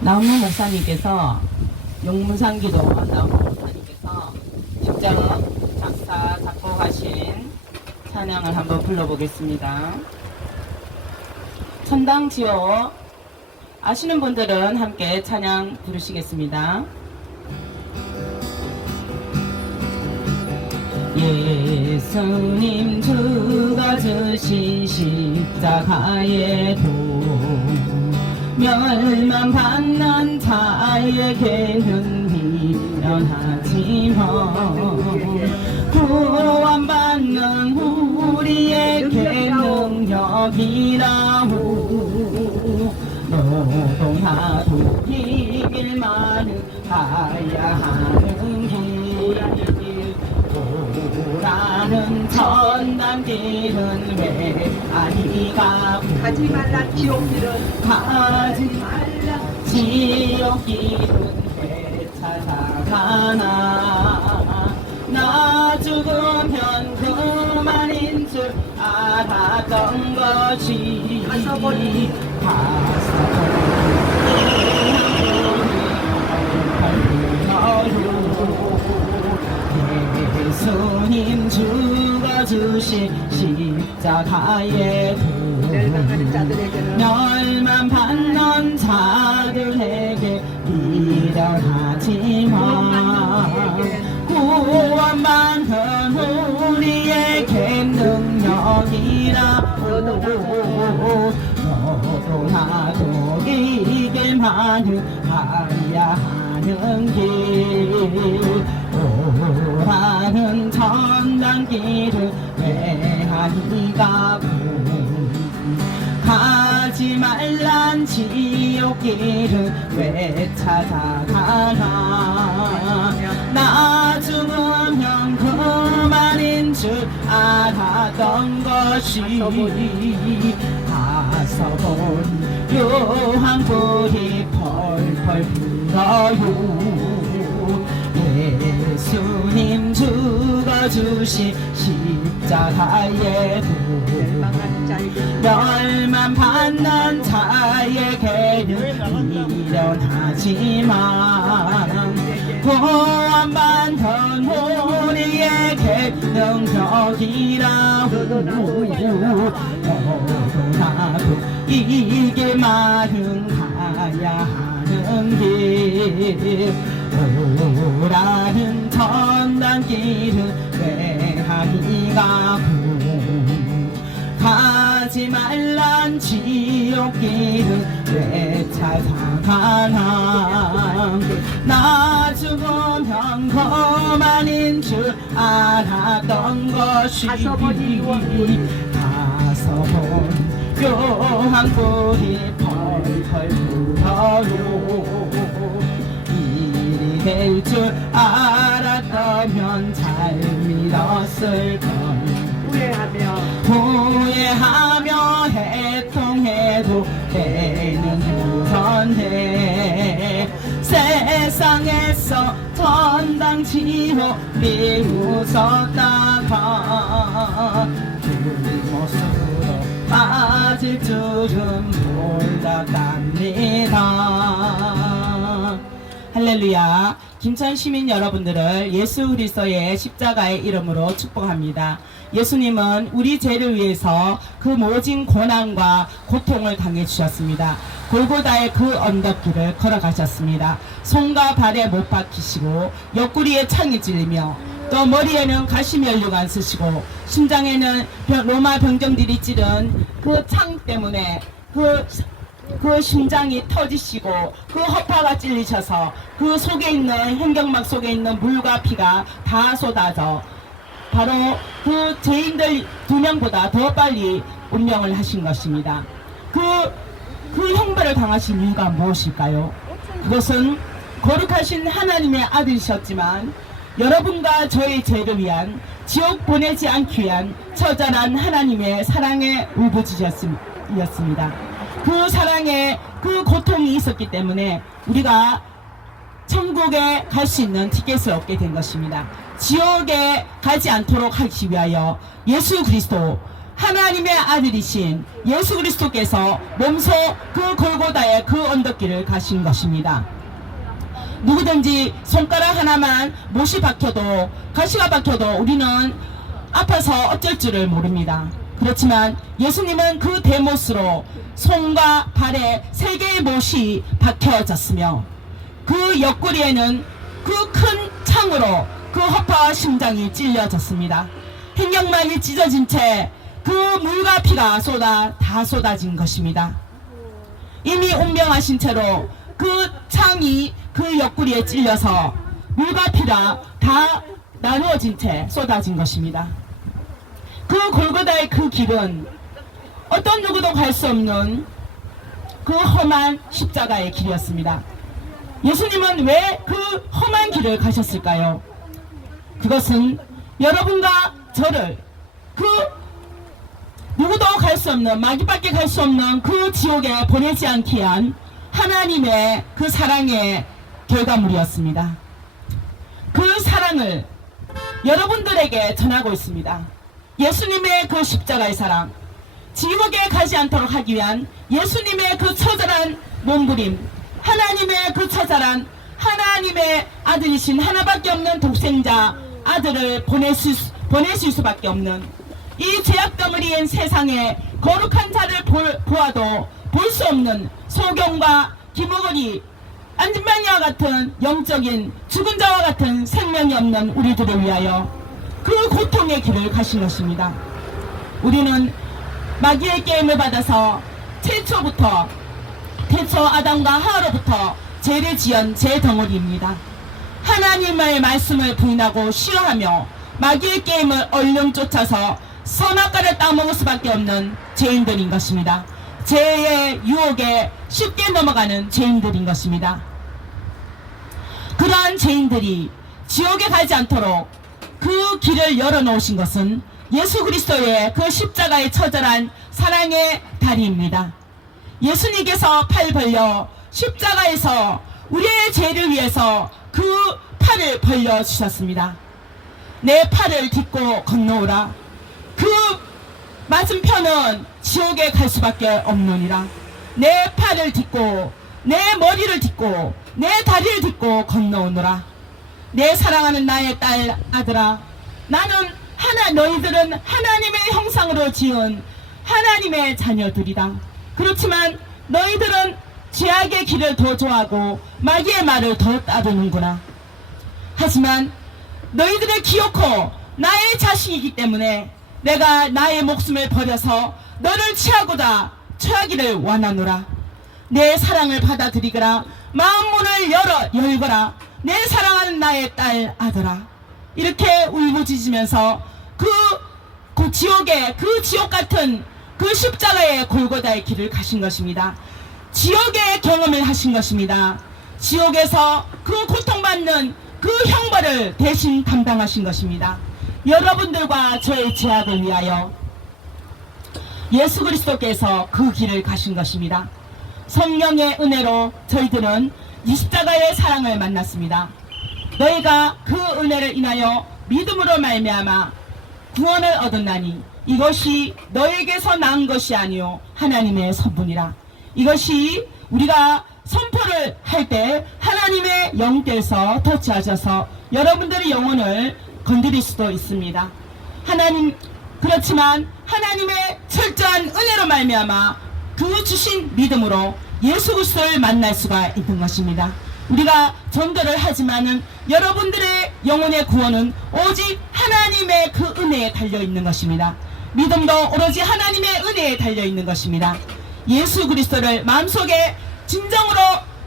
나무 목사님께서 용문상기도 나무 목사님께서 직접 작사 작곡하신 찬양을 한번 불러보겠습니다. 천당지요 아시는 분들은 함께 찬양 부르시겠습니다. 예수님 주가 주신 십자가의 도 멸망 받는 자에게는 미련하지만 구원 받는 우리에게 능력이라고 노동하고 이 길만은 가야 하는 길 도라는 전단길은 왜 아니 가고 가지 말라 지옥길은 가지 말라 지옥길은 왜 찾아가나 나 죽으면 그만인 줄 알았던 것이 가서 보니. 가서 예수님 죽어주신 십자가의 멸망하는 도 자들에게는 멸만 받는 자들에게 미련하지만 구원받는 우리에게 능력이라고 너도 나도 이 길만을 가야 하는 길. 전단 길을 가고. 가지 말란 지옥 길을 왜 찾아가나 나 죽으면 그만인 줄 알았던 것이 가서 보니 요한불이 펄펄 불어요 예수님 죽어주신 십자가의 자에게는 멸만 받는 자에게는 미련하지만 구원받는 우리에게 능력이라고 너도 나도 이게 말은 가야 하는 길 왜 하니 가고 가지 말란 지옥길은 왜 찾아가나 나 죽으면 그만인 줄 알았던 것이 가서 보니 요한불이 펄펄 불어요 줄 알았다면 잘 믿었을 걸. 후회하며. 후회하며 해통해도 때는 무선해. 세상에서 전당 지옥이 웃었다가 그 모습으로 빠질 줄은 몰랐답니다. 할렐루야. 김천 시민 여러분들을 예수 그리스도의 십자가의 이름으로 축복합니다. 예수님은 우리 죄를 위해서 그 모진 고난과 고통을 당해 주셨습니다. 골고다의 그 언덕길을 걸어가셨습니다. 손과 발에 못 박히시고 옆구리에 창이 찔리며 또 머리에는 가시면류관 쓰시고 심장에는 병- 로마 병정들이 찌른 그 창 때문에 그 그 심장이 터지시고 그 허파가 찔리셔서 그 속에 있는 횡격막 속에 있는 물과 피가 다 쏟아져 바로 그 죄인들 두 명보다 더 빨리 운명을 하신 것입니다. 그, 그 형벌을 당하신 이유가 무엇일까요? 그것은 거룩하신 하나님의 아들이셨지만 여러분과 저의 죄를 위한 지옥 보내지 않기 위한 처절한 하나님의 사랑의 울부짖었습니다. 그 사랑에 그 고통이 있었기 때문에 우리가 천국에 갈 수 있는 티켓을 얻게 된 것입니다. 지옥에 가지 않도록 하기 위하여 예수 그리스도 하나님의 아들이신 예수 그리스도께서 몸소 그 골고다의 그 언덕길을 가신 것입니다. 누구든지 손가락 하나만 못이 박혀도 가시가 박혀도 우리는 아파서 어쩔 줄을 모릅니다. 그렇지만 예수님은 그 대못으로 손과 발에 세 개의 못이 박혀졌으며 그 옆구리에는 그 큰 창으로 그 허파와 심장이 찔려졌습니다. 행경만이 찢어진 채 그 물과 피가 쏟아 다 쏟아진 것입니다. 이미 운명하신 채로 그 창이 그 옆구리에 찔려서 물과 피가 다 나누어진 채 쏟아진 것입니다. 그 골고다의 그 길은 어떤 누구도 갈 수 없는 그 험한 십자가의 길이었습니다. 예수님은 왜 그 험한 길을 가셨을까요? 그것은 여러분과 저를 그 누구도 갈 수 없는 마귀밖에 갈 수 없는 그 지옥에 보내지 않기 위한 하나님의 그 사랑의 결과물이었습니다. 그 사랑을 여러분들에게 전하고 있습니다. 예수님의 그 십자가의 사랑, 지옥에 가지 않도록 하기 위한 예수님의 그 처절한 몸부림, 하나님의 그 처절한 하나님의 아들이신 하나밖에 없는 독생자 아들을 보내실, 수- 보내실 수밖에 없는 이 죄악 덩어리인 세상에 거룩한 자를 볼- 보아도 볼 수 없는 소경과 김어거리 안진방이와 같은 영적인 죽은 자와 같은 생명이 없는 우리들을 위하여 그 고통의 길을 가신 것입니다. 우리는 마귀의 게임을 받아서 최초부터 태초 아담과 하와로부터 죄를 지은 죄 덩어리입니다. 하나님의 말씀을 부인하고 싫어하며 마귀의 게임을 얼른 쫓아서 선악과를 따먹을 수밖에 없는 죄인들인 것입니다. 죄의 유혹에 쉽게 넘어가는 죄인들인 것입니다. 그러한 죄인들이 지옥에 가지 않도록 그 길을 열어놓으신 것은 예수 그리스도의 그 십자가의 처절한 사랑의 다리입니다. 예수님께서 팔 벌려 십자가에서 우리의 죄를 위해서 그 팔을 벌려 주셨습니다. 내 팔을 딛고 건너오라. 그 맞은편은 지옥에 갈 수밖에 없느니라. 내 팔을 딛고 내 머리를 딛고 내 다리를 딛고 건너오너라. 내 사랑하는 나의 딸 아들아 나는 하나 너희들은 하나님의 형상으로 지은 하나님의 자녀들이다. 그렇지만 너희들은 죄악의 길을 더 좋아하고 마귀의 말을 더 따르는구나. 하지만 너희들의 기어코 나의 자식이기 때문에 내가 나의 목숨을 버려서 너를 취하고자 취하기를 원하노라. 내 사랑을 받아들이거라. 마음 문을 열어 열거라. 내 사랑하는 나의 딸 아들아. 이렇게 울부짖으면서 그, 그 지옥의 그 지옥 같은 그 십자가의 골고다의 길을 가신 것입니다. 지옥의 경험을 하신 것입니다. 지옥에서 그 고통받는 그 형벌을 대신 감당하신 것입니다. 여러분들과 저의 죄악을 위하여 예수 그리스도께서 그 길을 가신 것입니다. 성령의 은혜로 저희들은 이 십자가의 사랑을 만났습니다. 너희가 그 은혜를 인하여 믿음으로 말미암아 구원을 얻었나니 이것이 너에게서 난 것이 아니요 하나님의 선분이라. 이것이 우리가 선포를 할 때 하나님의 영께서 터치하셔서 여러분들의 영혼을 건드릴 수도 있습니다. 하나님 그렇지만 하나님의 철저한 은혜로 말미암아 그 주신 믿음으로 예수 그리스도를 만날 수가 있는 것입니다. 우리가 전도를 하지만은 여러분들의 영혼의 구원은 오직 하나님의 그 은혜에 달려 있는 것입니다. 믿음도 오로지 하나님의 은혜에 달려 있는 것입니다. 예수 그리스도를 마음속에 진정으로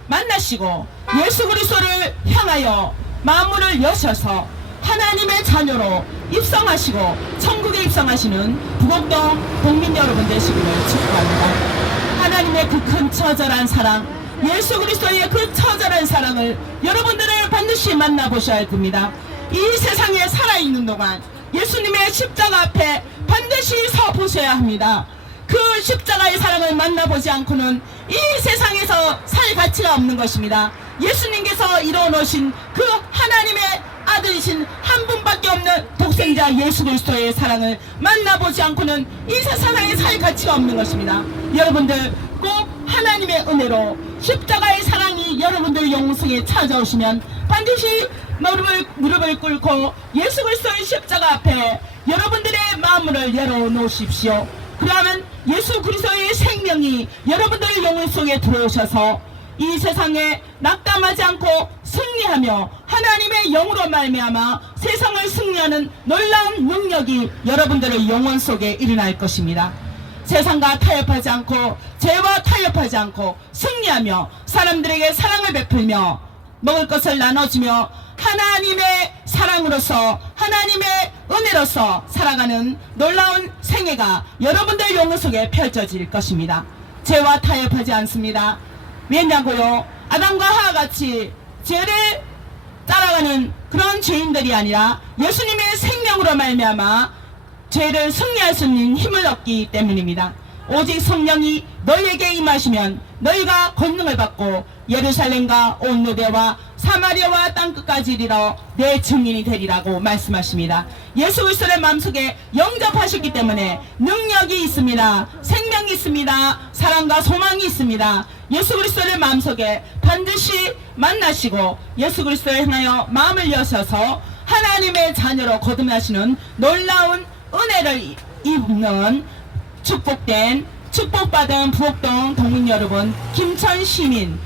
만나시고 예수 그리스도를 향하여 마음문을 여셔서 하나님의 자녀로 입성하시고 천국에 입성하시는 부곡동 국민 여러분 되시기를 축복합니다. 하나님의 그 큰 처절한 사랑, 예수 그리스도의 그 처절한 사랑을 여러분들을 반드시 만나보셔야 됩니다. 이 세상에 살아있는 동안 예수님의 십자가 앞에 반드시 서 보셔야 합니다. 그 십자가의 사랑을 만나보지 않고는 이 세상에서 살 가치가 없는 것입니다. 예수님께서 이뤄놓으신 그 하나님의 아들이신 한 분밖에 없는 독생자 예수 그리스도의 사랑을 만나보지 않고는 이 세상에 살 가치가 없는 것입니다. 여러분들 꼭 하나님의 은혜로 십자가의 사랑이 여러분들 영성에 찾아오시면 반드시 무릎을, 무릎을 꿇고 예수 그리스도의 십자가 앞에 여러분들의 마음을 열어놓으십시오. 그러면 예수 그리스도의 생명이 여러분들의 영혼 속에 들어오셔서 이 세상에 낙담하지 않고 승리하며 하나님의 영으로 말미암아 세상을 승리하는 놀라운 능력이 여러분들의 영혼 속에 일어날 것입니다. 세상과 타협하지 않고 죄와 타협하지 않고 승리하며 사람들에게 사랑을 베풀며 먹을 것을 나눠주며 하나님의 사랑으로서 하나님의 은혜로서 살아가는 놀라운 생애가 여러분들 영혼 속에 펼쳐질 것입니다. 죄와 타협하지 않습니다. 왜냐고요? 아담과 하와 같이 죄를 따라가는 그런 죄인들이 아니라 예수님의 생명으로 말미암아 죄를 승리할 수 있는 힘을 얻기 때문입니다. 오직 성령이 너희에게 임하시면 너희가 권능을 받고 예루살렘과 온 유대와 사마리아와 땅끝까지 이르러 내 증인이 되리라고 말씀하십니다. 예수 그리스도의 마음속에 영접하셨기 때문에 능력이 있습니다. 생명이 있습니다. 사랑과 소망이 있습니다. 예수 그리스도의 마음속에 반드시 만나시고 예수 그리스도에 향하여 마음을 여셔서 하나님의 자녀로 거듭나시는 놀라운 은혜를 입는 축복된 축복받은 부옥동 동민 여러분 김천 시민